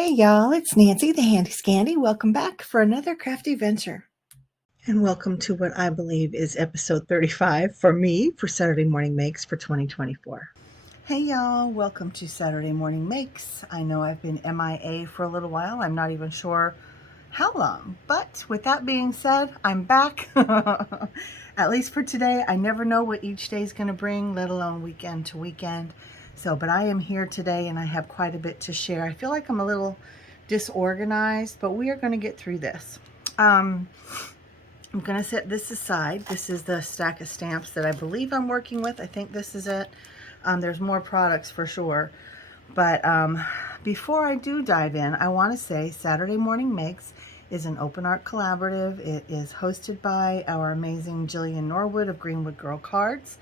Hey y'all, it's Nancy the Handy Scandy. Welcome back for another crafty venture. And welcome to what I believe is episode 35 for me for Saturday Morning Makes for 2024. Hey y'all, welcome to Saturday Morning Makes. I know I've been MIA for a little while. I'm not even sure how long, but with that being said, I'm back. At least for today. I never know what each day is going to bring, let alone weekend to weekend. So, but I am here today and I have quite a bit to share. I feel like I'm a little disorganized, but we are going to get through this. I'm going to set this aside. This is the stack of stamps that I believe I'm working with. I think this is it. There's more products for sure. But before I do dive in, I want to say Saturday Morning Makes is an open art collaborative. It is hosted by our amazing Jillian Norwood of Greenwood Girl Cards.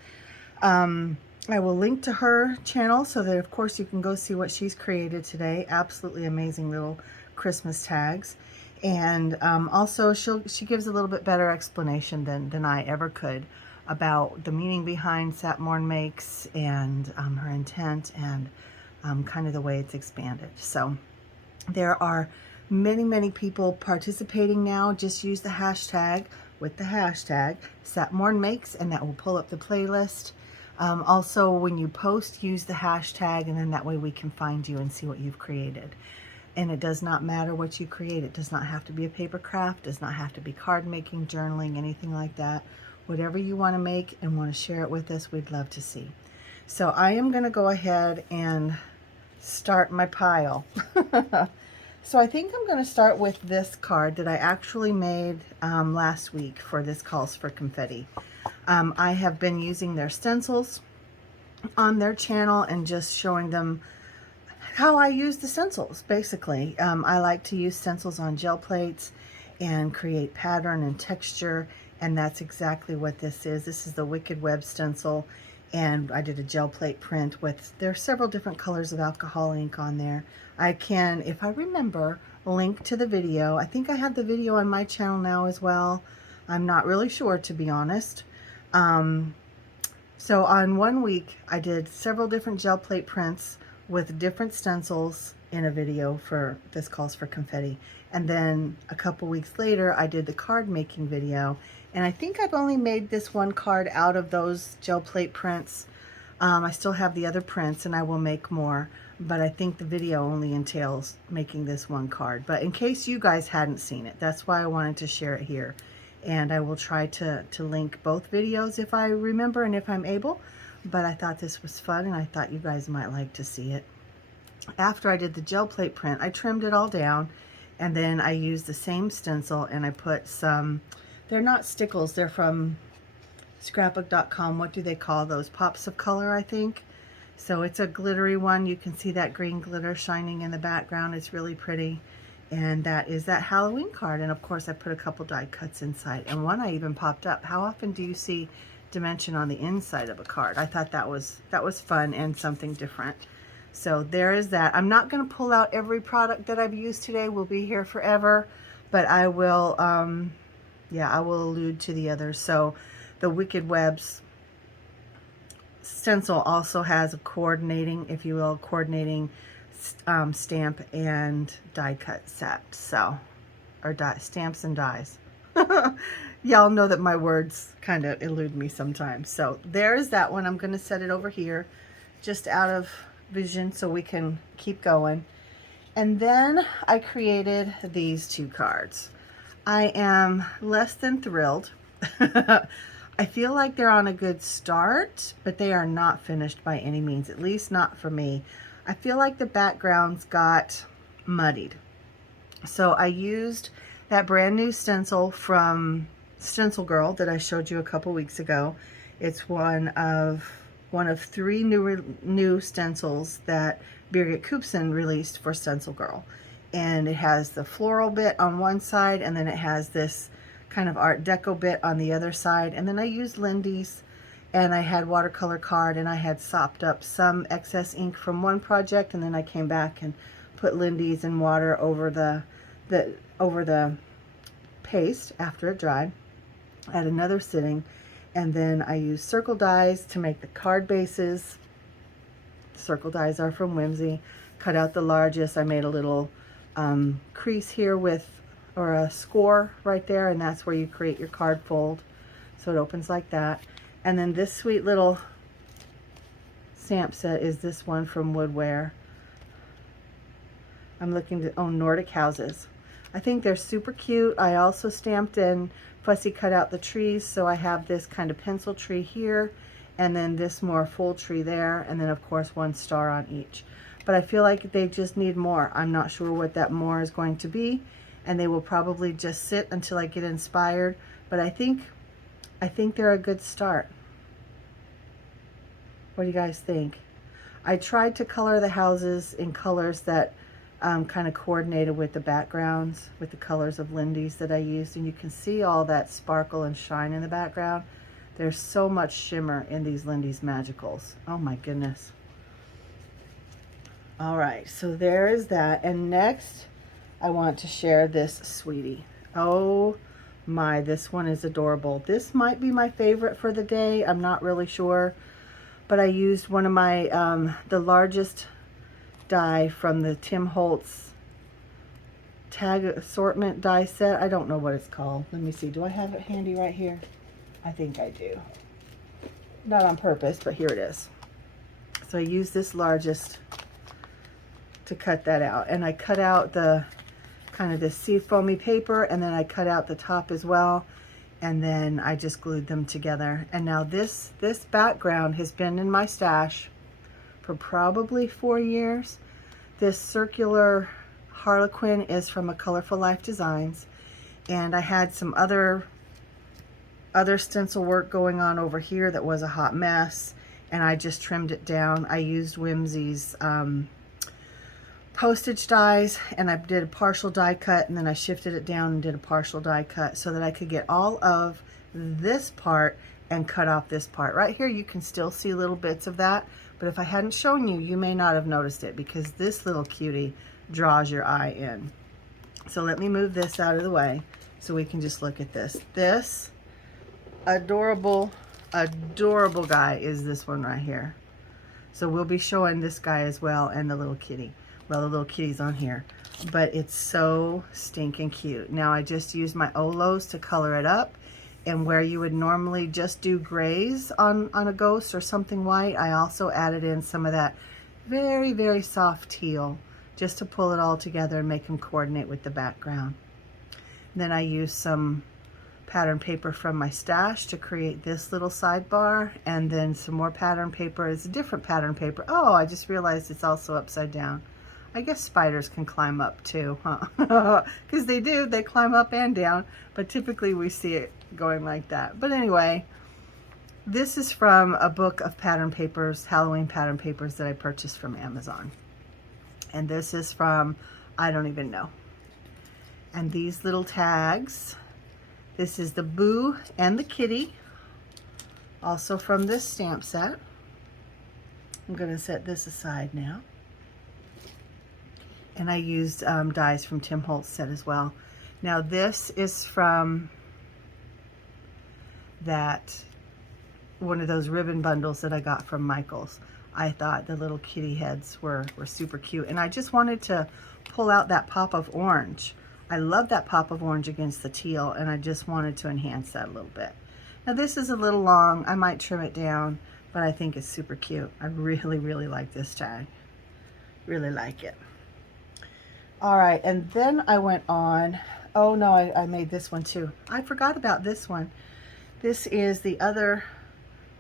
I will link to her channel so that of course you can go see what she's created today. Absolutely amazing little Christmas tags. And also she gives a little bit better explanation than I ever could about the meaning behind Sat Morn Makes and her intent and kind of the way it's expanded. So there are many people participating now. Just use the hashtag with the hashtag Sat Morn Makes and that will pull up the playlist. Also, when you post, use the hashtag, and then that way we can find you and see what you've created. And it does not matter what you create. It does not have to be a paper craft, does not have to be card making, journaling, anything like that. Whatever you want to make and want to share it with us, we'd love to see. So I am going to go ahead and start my pile. So I think I'm going to start with this card that I actually made last week for This Calls for Confetti. I have been using their stencils on their channel and just showing them how I use the stencils, basically. I like to use stencils on gel plates and create pattern and texture, and that's exactly what this is. This is the Wicked Web stencil, and I did a gel plate print with, there are several different colors of alcohol ink on there. I can, if I remember, link to the video. I think I have the video on my channel now as well. I'm not really sure, to be honest. So on 1 week, I did several different gel plate prints with different stencils in a video for This Calls for Confetti. And then a couple weeks later, I did the card making video. And I think I've only made this one card out of those gel plate prints. I still have the other prints and I will make more, but I think the video only entails making this one card. But in case you guys hadn't seen it, that's why I wanted to share it here. And I will try to link both videos if I remember and if I'm able. But I thought this was fun and I thought you guys might like to see it. After I did the gel plate print, I trimmed it all down and then I used the same stencil and I put some, they're not stickles, they're from scrapbook.com. What do they call those? Pops of color, I think. So it's a glittery one. You can see that green glitter shining in the background. It's really pretty. And that is that Halloween card. And of course I put a couple die cuts inside. And one I even popped up. How often do you see dimension on the inside of a card? I thought that was fun and something different. So there is that. I'm not going to pull out every product that I've used today. We'll be here forever. But I will, yeah, I will allude to the others. So the Wicked Webs stencil also has a coordinating, if you will, coordinating stamp and die cut set. So, or stamps and dies. Y'all know that my words kind of elude me sometimes. So there's that one. I'm going to set it over here just out of vision so we can keep going. And then I created these two cards. I am less than thrilled. I feel like they're on a good start, but they are not finished by any means, at least not for me. I feel like the backgrounds got muddied. So I used that brand new stencil from Stencil Girl that I showed you a couple weeks ago. It's one of 3 new stencils that Birgit Koopsen released for Stencil Girl. And it has the floral bit on one side, and then it has this kind of Art Deco bit on the other side. And then I used Lindy's, and I had watercolor card, and I had sopped up some excess ink from one project, and then I came back and put Lindy's and water over the paste after it dried at another sitting. And then I used circle dies to make the card bases. Circle dies are from Whimsy. Cut out the largest. I made a little crease here with, or a score right there, and that's where you create your card fold. So it opens like that. And then this sweet little stamp set is this one from Woodware. I'm looking to own Nordic Houses. I think they're super cute. I also stamped and fussy cut out the trees, so I have this kind of pencil tree here, and then this more full tree there, and then of course one star on each. But I feel like they just need more. I'm not sure what that more is going to be, and they will probably just sit until I get inspired, but I think they're a good start. What do you guys think? I tried to color the houses in colors that kind of coordinated with the backgrounds, with the colors of Lindy's that I used, and you can see all that sparkle and shine in the background. There's so much shimmer in these Lindy's Magicals. Oh my goodness. All right, so there is that. And next, I want to share this sweetie. Oh my, this one is adorable. This might be my favorite for the day. I'm not really sure, but I used one of my, the largest die from the Tim Holtz tag assortment die set. I don't know what it's called. Let me see. Do I have it handy right here? I think I do. Not on purpose, but here it is. So I used this largest to cut that out. And I cut out the kind of this sea foamy paper, and then I cut out the top as well. And then I just glued them together. And now this background has been in my stash for probably 4 years. This circular Harlequin is from a Colorful Life Designs, and I had some other stencil work going on over here that was a hot mess, and I just trimmed it down. I used Whimsy's postage dies, and I did a partial die cut, and then I shifted it down and did a partial die cut so that I could get all of this part and cut off this part. Right here you can still see little bits of that, but if I hadn't shown you, you may not have noticed it, because this little cutie draws your eye in. So let me move this out of the way so we can just look at this. This adorable, adorable guy is this one right here. So we'll be showing this guy as well, and the little kitty. Well, the little kitty's on here, but it's so stinking cute. Now I just used my Olos to color it up, and where you would normally just do grays on a ghost or something white, I also added in some of that very, very soft teal just to pull it all together and make them coordinate with the background. And then I used some pattern paper from my stash to create this little sidebar, and then some more pattern paper. It's a different pattern paper. Oh, I just realized it's also upside down. I guess spiders can climb up too, huh? Because they do, they climb up and down, but typically we see it going like that. But anyway, this is from a book of pattern papers, Halloween pattern papers that I purchased from Amazon. And this is from, I don't even know. And these little tags, this is the Boo and the Kitty, also from this stamp set. I'm going to set this aside now. And I used dies from Tim Holtz set as well. Now this is from that, one of those ribbon bundles that I got from Michaels. I thought the little kitty heads were super cute, and I just wanted to pull out that pop of orange. I love that pop of orange against the teal, and I just wanted to enhance that a little bit. Now this is a little long. I might trim it down, but I think it's super cute. I really, really like this tag. Really like it. All right, and then I went on, oh no, I made this one too. I forgot about this one. This is the other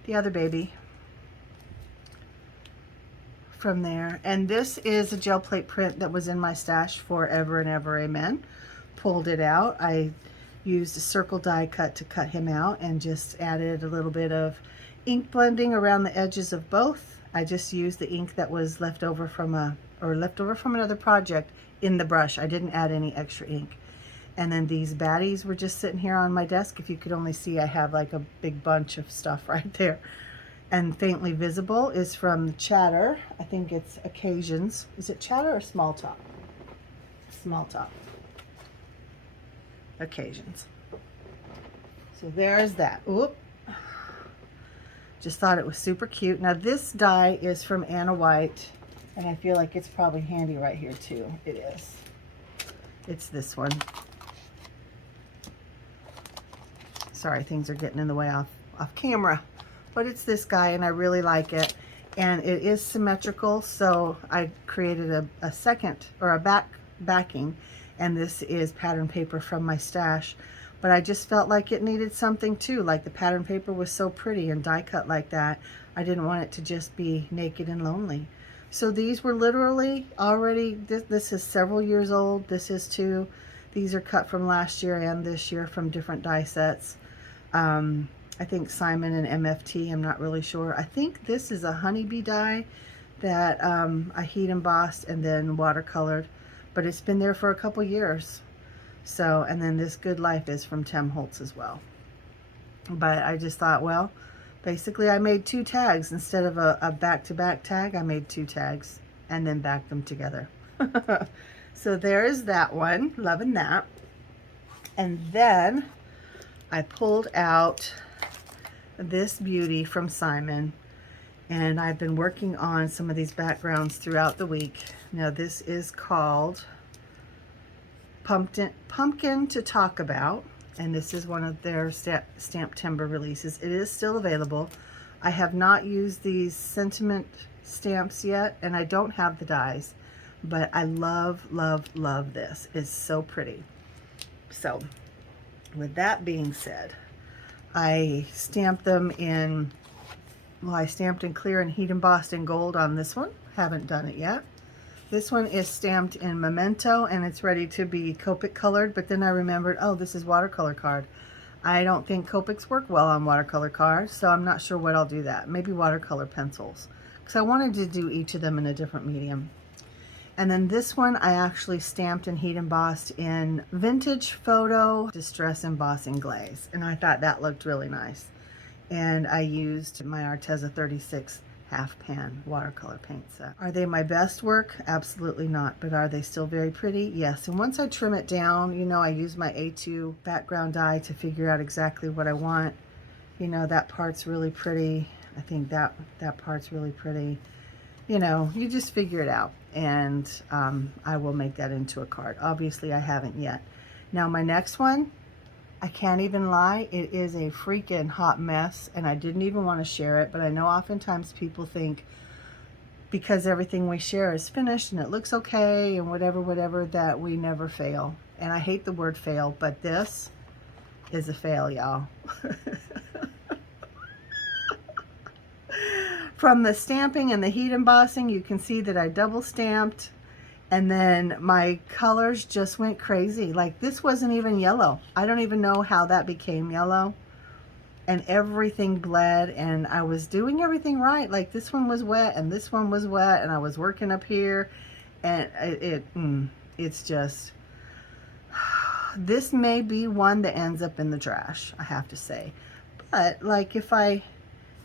baby from there. And this is a gel plate print that was in my stash forever and ever, amen. Pulled it out. I used a circle die cut to cut him out, and just added a little bit of ink blending around the edges of both. I just used the ink that was left over from another project in the brush. I didn't add any extra ink. And then these baddies were just sitting here on my desk. If you could only see, I have like a big bunch of stuff right there. And Faintly Visible is from Chatter. I think it's Occasions. Is it Chatter or Small Talk? Small Talk. Occasions. So there's that. Oop. Just thought it was super cute. Now this die is from Anna White, and I feel like it's probably handy right here too. It is. It's this one. Sorry, things are getting in the way off camera. But it's this guy, and I really like it. And it is symmetrical, so I created a second, or a backing. And this is pattern paper from my stash. But I just felt like it needed something too. Like the pattern paper was so pretty and die cut like that. I didn't want it to just be naked and lonely. So these were literally already, this is several years old. This is too. These are cut from last year and this year from different die sets. I think Simon and MFT, I'm not really sure. I think this is a honeybee die that I heat embossed and then watercolored, but it's been there for a couple years. So, and then this Good Life is from Tim Holtz as well. But I just thought, well, basically I made 2 tags. Instead of a back-to-back tag, I made 2 tags and then backed them together. So there is that one, loving that. And then I pulled out this beauty from Simon, and I've been working on some of these backgrounds throughout the week. Now this is called Pumpkin to Talk About, and this is one of their Stamp Timber releases. It is still available. I have not used these sentiment stamps yet, and I don't have the dies, but I love, love, love this. It's so pretty. So with that being said, I stamped them in, well, I stamped in clear and heat embossed in gold on this one. Haven't done it yet. This one is stamped in Memento, and it's ready to be Copic colored, but then I remembered, oh, this is watercolor card. I don't think Copics work well on watercolor cards, so I'm not sure what I'll do that. Maybe watercolor pencils, because I wanted to do each of them in a different medium. And then this one I actually stamped and heat embossed in Vintage Photo Distress Embossing Glaze, and I thought that looked really nice. And I used my Arteza 36 half pan watercolor paint set. Are they my best work? Absolutely not. But are they still very pretty? Yes. And once I trim it down, you know, I use my A2 background die to figure out exactly what I want. You know, that part's really pretty. I think that part's really pretty. You know, you just figure it out. And I will make that into a card. Obviously, I haven't yet. Now, my next one, I can't even lie, it is a freaking hot mess, and I didn't even want to share it, but I know oftentimes people think because everything we share is finished and it looks okay and whatever, that we never fail. And I hate the word fail, but this is a fail, y'all. From the stamping and the heat embossing, you can see that I double stamped. And then my colors just went crazy. Like this wasn't even yellow. I don't even know how that became yellow. And everything bled, and I was doing everything right. Like this one was wet and this one was wet, and I was working up here, and it's just, this may be one that ends up in the trash, I have to say. But like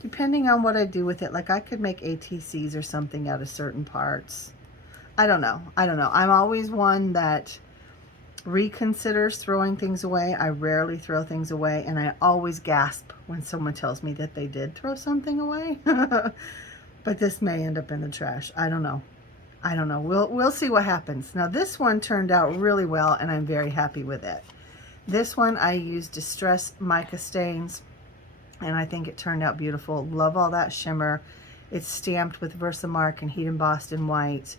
depending on what I do with it, like I could make ATCs or something out of certain parts. I don't know. I'm always one that reconsiders throwing things away. I rarely throw things away, and I always gasp when someone tells me that they did throw something away. But this may end up in the trash. I don't know. We'll see what happens. Now this one turned out really well, and I'm very happy with it. This one I used Distress Mica Stains, and I think it turned out beautiful. Love all that shimmer. It's stamped with Versamark and heat embossed in white.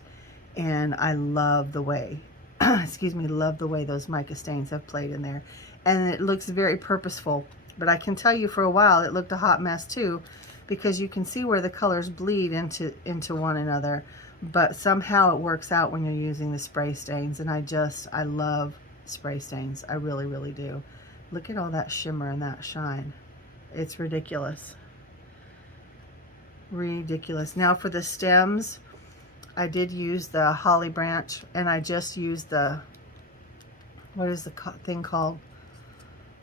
And I love the way, love the way those mica stains have played in there. And it looks very purposeful. But I can tell you for a while it looked a hot mess too, because you can see where the colors bleed into one another. But somehow it works out when you're using the spray stains. And I love spray stains. I really, really do. Look at all that shimmer and that shine. It's ridiculous. Ridiculous. Now for the stems, I did use the holly branch, and I just used the, what is the thing called?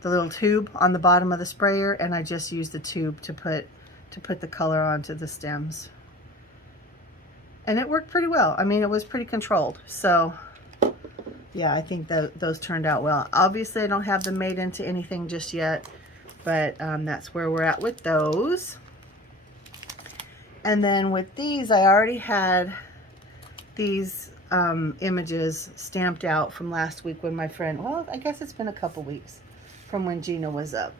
The little tube on the bottom of the sprayer, and I just used the tube to put the color onto the stems. And it worked pretty well. I mean, it was pretty controlled. So, yeah, I think that those turned out well. Obviously, I don't have them made into anything just yet, but that's where we're at with those. And then with these, I already had these images stamped out from last week when my friend, well, I guess it's been a couple weeks from when Gina was up.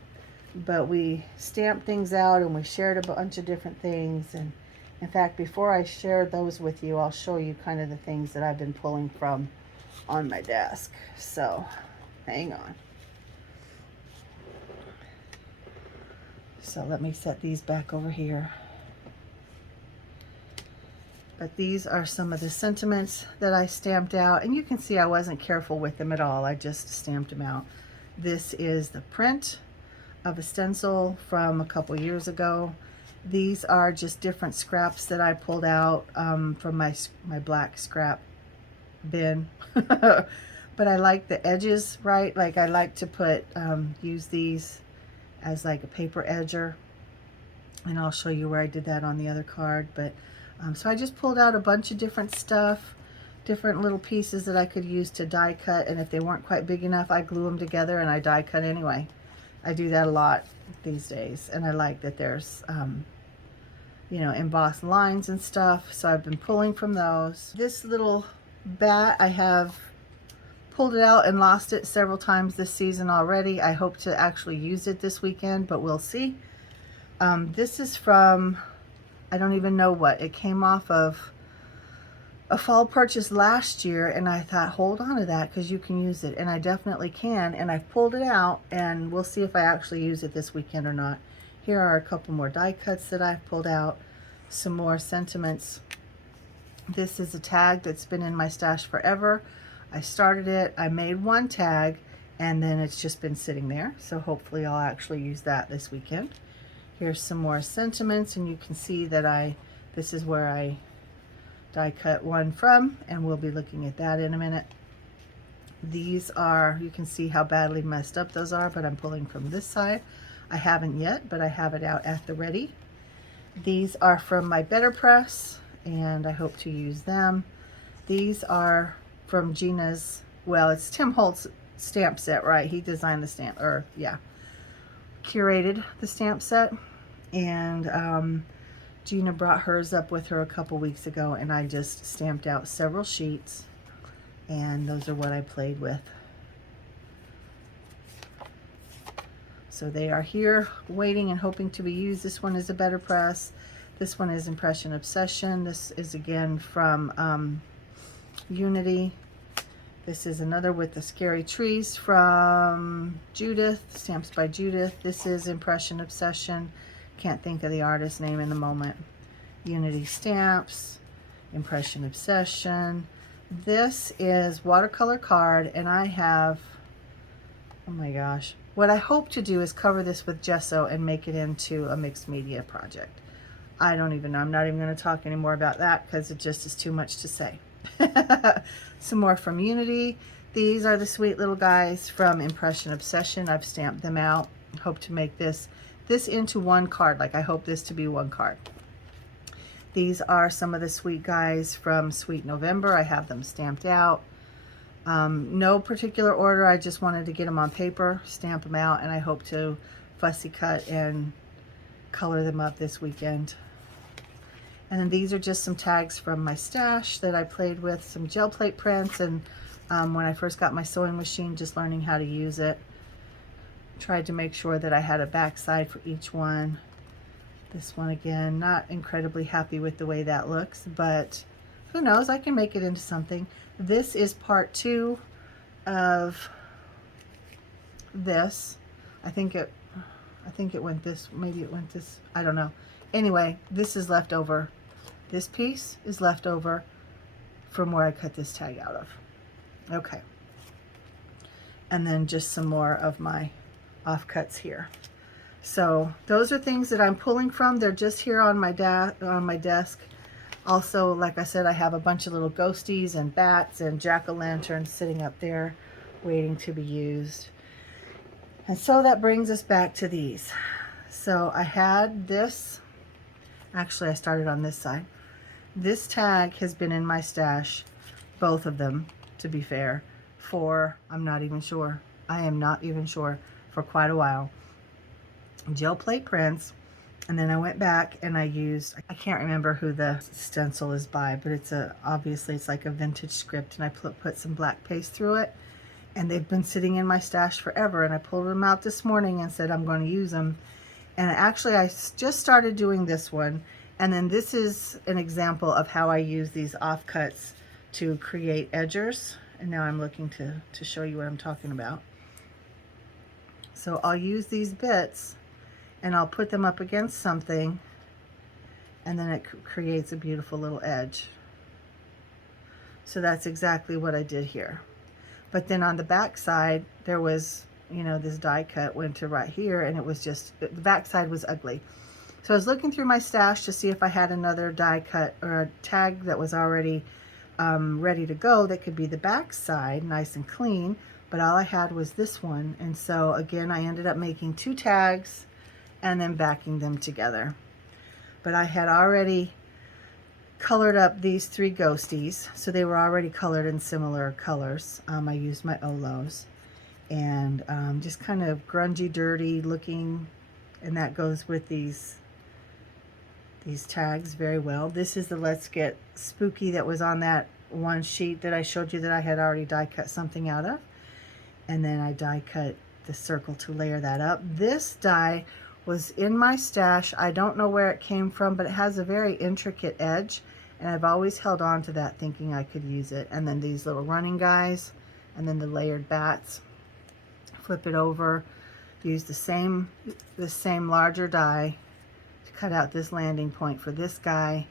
But we stamped things out and we shared a bunch of different things. And in fact, before I share those with you, I'll show you kind of the things that I've been pulling from on my desk. So hang on. So let me set these back over here. But these are some of the sentiments that I stamped out, and you can see I wasn't careful with them at all. I just stamped them out. This is the print of a stencil from a couple years ago. These are just different scraps that I pulled out from my black scrap bin. But I like the edges, right? Like I like to put use these as like a paper edger, and I'll show you where I did that on the other card. But so I just pulled out a bunch of different stuff, different little pieces that I could use to die cut, and if they weren't quite big enough, I glue them together and I die cut anyway. I do that a lot these days, and I like that there's you know, embossed lines and stuff, so I've been pulling from those. This little bat, I have pulled it out and lost it several times this season already. I hope to actually use it this weekend, but we'll see. This is from, I don't even know what. It came off of a fall purchase last year, and I thought, hold on to that because you can use it, and I definitely can. And I've pulled it out, and we'll see if I actually use it this weekend or not. Here are a couple more die cuts that I've pulled out, some more sentiments. This is a tag that's been in my stash forever. I started it, I made one tag, and then it's just been sitting there. So hopefully I'll actually use that this weekend. Here's some more sentiments, and you can see that this is where I die cut one from, and we'll be looking at that in a minute. These are, you can see how badly messed up those are, but I'm pulling from this side. I haven't yet, but I have it out at the ready. These are from my Better Press, and I hope to use them. These are from Gina's, well, it's Tim Holtz stamp set, right? He designed the stamp, or yeah, curated the stamp set, and Gina brought hers up with her a couple weeks ago, and I just stamped out several sheets, and those are what I played with. So they are here waiting and hoping to be used. This one is a Better Press. This one is Impression Obsession. This is again from Unity. This is another with the scary trees from Judith, stamps by Judith. This is Impression Obsession. Can't think of the artist name in the moment. Unity Stamps, Impression Obsession. This is watercolor card, and I have, oh my gosh, what I hope to do is cover this with gesso and make it into a mixed media project. I don't even know. I'm not even going to talk anymore about that because it just is too much to say. Some more from Unity. These are the sweet little guys from Impression Obsession. I've stamped them out. Hope to make this into one card. Like, I hope this to be one card. These are some of the sweet guys from Sweet November. I have them stamped out. No particular order. I just wanted to get them on paper, stamp them out, and I hope to fussy cut and color them up this weekend. And then these are just some tags from my stash that I played with, some gel plate prints, and when I first got my sewing machine, just learning how to use it. Tried to make sure that I had a back side for each one. This one again, not incredibly happy with the way that looks, but who knows, I can make it into something. This is part 2 of this. I think it went this, maybe it went this, I don't know. Anyway, this is left over. This piece is left over from where I cut this tag out of. Okay. And then just some more of my offcuts here. So those are things that I'm pulling from. They're just here on my desk. Also, like I said, I have a bunch of little ghosties and bats and jack-o'-lanterns sitting up there waiting to be used. And so that brings us back to these. So I had this, actually I started on this side. This tag has been in my stash, both of them, to be fair, for, I'm not even sure. I am not even sure, for quite a while. Gel plate prints And then I went back and I used, I can't remember who the stencil is by, but it's obviously it's like a vintage script, and I put some black paste through it, and they've been sitting in my stash forever, and I pulled them out this morning and said I'm going to use them. And actually I just started doing this one, and then this is an example of how I use these offcuts to create edgers. And now I'm looking to show you what I'm talking about. So I'll use these bits and I'll put them up against something, and then it creates a beautiful little edge. So that's exactly what I did here. But then on the back side, there was, you know, this die cut went to right here, and it was just, the back side was ugly. So I was looking through my stash to see if I had another die cut or a tag that was already ready to go that could be the back side, nice and clean, but all I had was this one. And so again, I ended up making 2 tags and then backing them together. But I had already colored up these 3 ghosties, so they were already colored in similar colors. I used my Olos, and just kind of grungy, dirty looking, and that goes with these tags very well. This is the Let's Get Spooky that was on that one sheet that I showed you that I had already die cut something out of, and then I die cut the circle to layer that up. This die was in my stash. I don't know where it came from, but it has a very intricate edge, and I've always held on to that thinking I could use it. And then these little running guys, and then the layered bats. Flip it over, use the same larger die to cut out this landing point for this guy.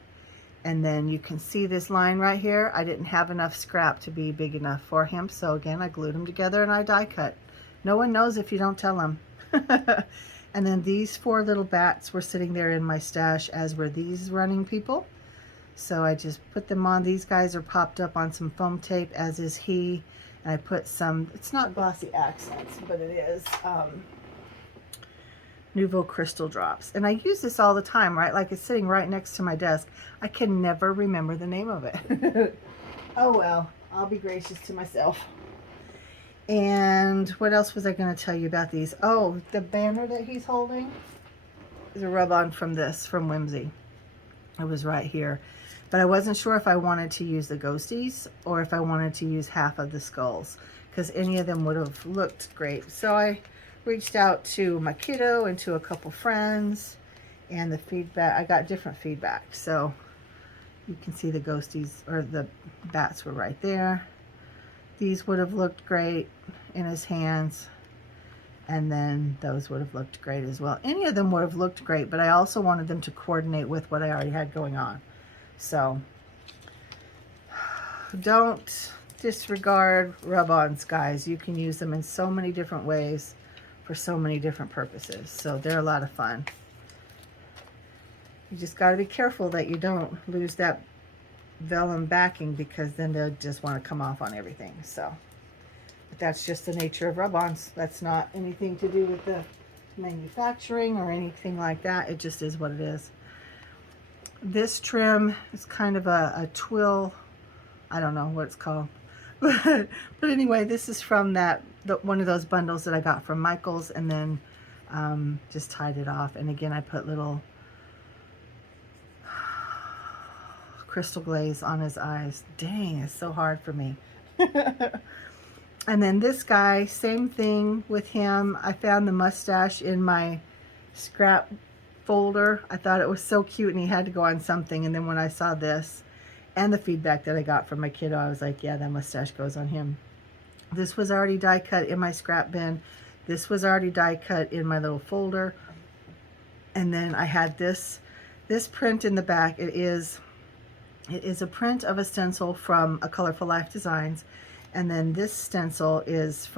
And then you can see this line right here. I didn't have enough scrap to be big enough for him, so again I glued them together and I die cut. No one knows if you don't tell them. And then these 4 little bats were sitting there in my stash, as were these running people. So I just put them on. These guys are popped up on some foam tape, as is he. And I put some, it's not glossy accents, but it is Nuvo Crystal Drops. And I use this all the time, right? Like, it's sitting right next to my desk. I can never remember the name of it. Oh well, I'll be gracious to myself. And what else was I going to tell you about these? Oh, the banner that he's holding is a rub-on from this, from Whimsy. It was right here. But I wasn't sure if I wanted to use the ghosties or if I wanted to use half of the skulls, because any of them would have looked great. So I reached out to my kiddo and to a couple friends, and the feedback, I got different feedback. So you can see the ghosties, or the bats, were right there. These would have looked great in his hands, and then those would have looked great as well. Any of them would have looked great, but I also wanted them to coordinate with what I already had going on. So don't disregard rub-ons, guys. You can use them in so many different ways for so many different purposes. So they're a lot of fun. You just got to be careful that you don't lose that vellum backing, because then they'll just want to come off on everything. So, but that's just the nature of rub-ons. That's not anything to do with the manufacturing or anything like that. It just is what it is. This trim is kind of a twill. I don't know what it's called. But anyway, this is from one of those bundles that I got from Michaels, and then just tied it off. And again, I put little crystal glaze on his eyes. Dang, it's so hard for me. And then this guy, same thing with him. I found the mustache in my scrap folder. I thought it was so cute, and he had to go on something. And then when I saw this and the feedback that I got from my kiddo, I was like, yeah, that mustache goes on him. This was already die cut in my scrap bin. This was already die cut in my little folder. And then I had this print in the back. It is a print of a stencil from A Colorful Life Designs. And then this stencil is it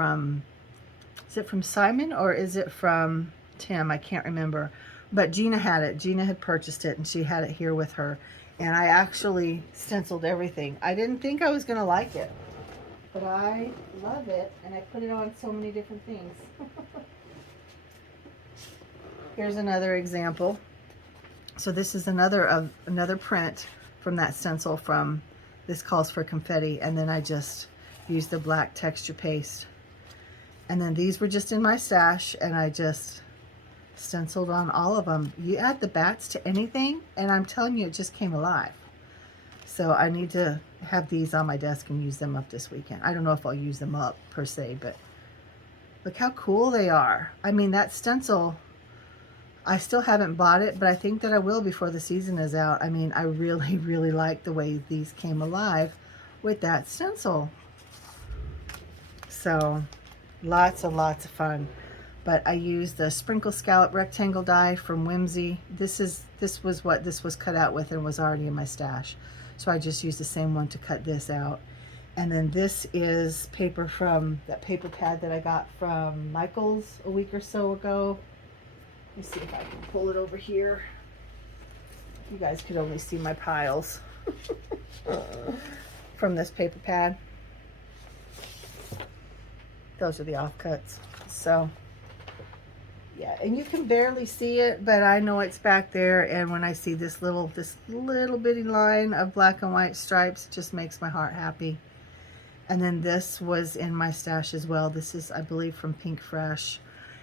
from Simon or is it from Tim? I can't remember. But Gina had it. Gina had purchased it, and she had it here with her. And I actually stenciled everything. I didn't think I was going to like it, but I love it, and I put it on so many different things. Here's another example. So this is another print from that stencil from This Calls for Confetti, and then I just used the black texture paste. And then these were just in my stash, and I just stenciled on all of them. You add the bats to anything, and I'm telling you, it just came alive. So I need to have these on my desk and use them up this weekend. I don't know if I'll use them up per se, but look how cool they are. I mean, that stencil, I still haven't bought it, but I think that I will before the season is out. I mean, I really, really like the way these came alive with that stencil. So lots and lots of fun. But I used the sprinkle scallop rectangle die from Whimsy. This was what this was cut out with and was already in my stash. So I just used the same one to cut this out. And then this is paper from that paper pad that I got from Michael's a week or so ago. Let me see if I can pull it over here. You guys could only see my piles from this paper pad. Those are the offcuts. So yeah, and you can barely see it, but I know it's back there. And when I see this little bitty line of black and white stripes, it just makes my heart happy. And then this was in my stash as well. This is, I believe, from Pink Fresh.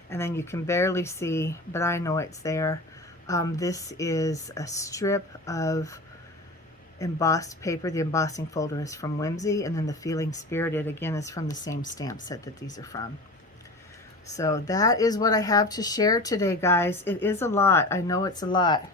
And then you can barely see, but I know it's there. This is a strip of embossed paper. The embossing folder is from Whimsy, and then the Feeling Spirited, again, is from the same stamp set that these are from. So that is what I have to share today, guys. It is a lot. I know it's a lot.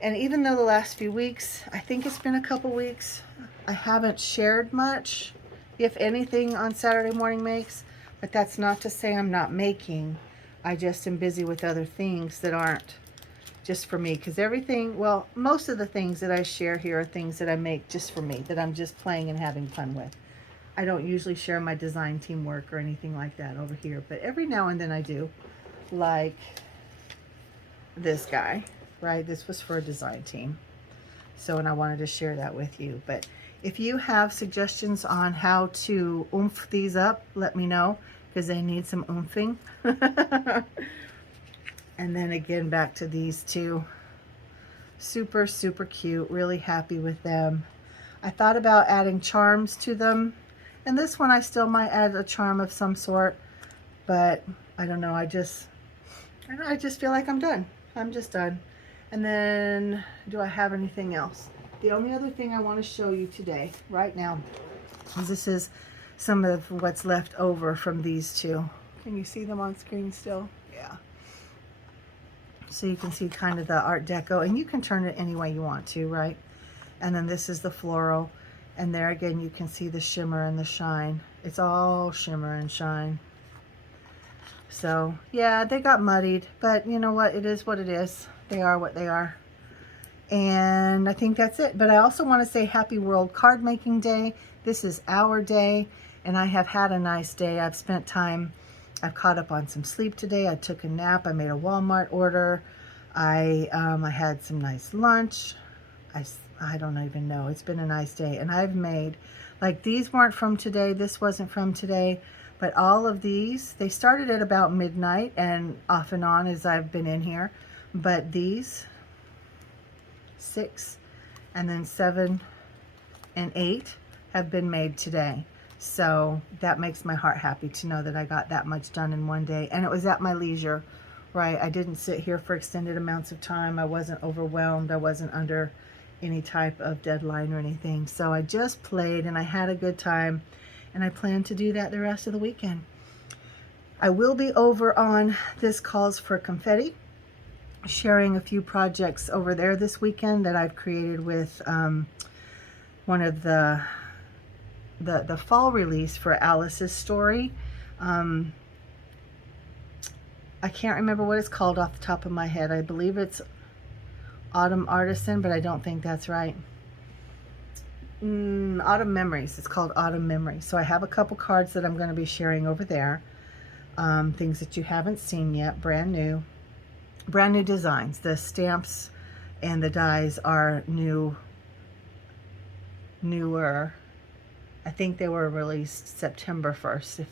And even though the last few weeks, I think it's been a couple weeks, I haven't shared much, if anything, on Saturday Morning Makes. But that's not to say I'm not making. I just am busy with other things that aren't just for me. Because everything, well, most of the things that I share here are things that I make just for me, that I'm just playing and having fun with. I don't usually share my design team work or anything like that over here, but every now and then I do. Like this guy, right? This was for a design team. So, and I wanted to share that with you. But if you have suggestions on how to oomph these up, let me know, because they need some oomphin'. And then again, back to these two. Super, super cute. Really happy with them. I thought about adding charms to them. And this one I still might add a charm of some sort, but I don't know. I just feel like I'm done. I'm just done. And then, do I have anything else? The only other thing I want to show you today, right now, is this is some of what's left over from these two. Can you see them on screen still? Yeah. So you can see kind of the Art Deco, and you can turn it any way you want to, right? And then this is the floral. And there again, you can see the shimmer and the shine. It's all shimmer and shine. So, yeah, they got muddied. But you know what? It is what it is. They are what they are. And I think that's it. But I also want to say Happy World Card Making Day. This is our day. And I have had a nice day. I've spent time. I've caught up on some sleep today. I took a nap. I made a Walmart order. I had some nice lunch. I don't even know. It's been a nice day. And I've made, like, these weren't from today. This wasn't from today. But all of these, they started at about midnight and off and on as I've been in here. But these, 6, and then 7 and 8 have been made today. So that makes my heart happy to know that I got that much done in one day. And it was at my leisure, right? I didn't sit here for extended amounts of time. I wasn't overwhelmed. I wasn't under any type of deadline or anything. So I just played and I had a good time, and I plan to do that the rest of the weekend. I will be over on This Calls for Confetti, sharing a few projects over there this weekend that I've created with one of the fall release for Alice's story. I can't remember what it's called off the top of my head. I believe it's Autumn Artisan, but I don't think that's right. Autumn Memories. It's called Autumn Memories. So I have a couple cards that I'm going to be sharing over there. Things that you haven't seen yet, brand new designs. The stamps and the dies are newer. I think they were released September 1st,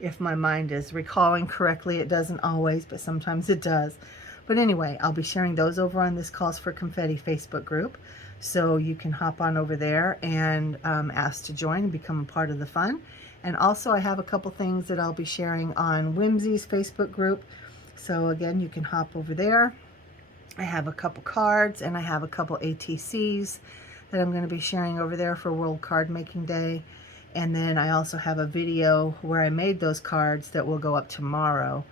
if my mind is recalling correctly. It doesn't always, but sometimes it does. But anyway, I'll be sharing those over on This Calls for Confetti Facebook group. So you can hop on over there and ask to join and become a part of the fun. And also I have a couple things that I'll be sharing on Whimsy's Facebook group. So again, you can hop over there. I have a couple cards and I have a couple ATCs that I'm going to be sharing over there for World Card Making Day. And then I also have a video where I made those cards that will go up tomorrow.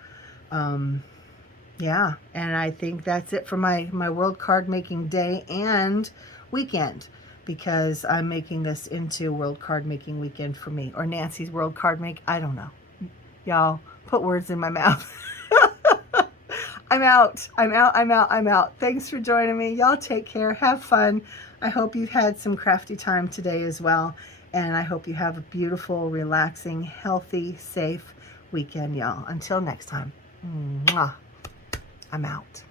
Yeah, and I think that's it for my World Card Making Day and weekend, because I'm making this into World Card Making Weekend for me, or Nancy's World Card Make. I don't know. Y'all, put words in my mouth. I'm out. I'm out. I'm out. I'm out. Thanks for joining me. Y'all take care. Have fun. I hope you've had some crafty time today as well. And I hope you have a beautiful, relaxing, healthy, safe weekend, y'all. Until next time. Mwah. I'm out.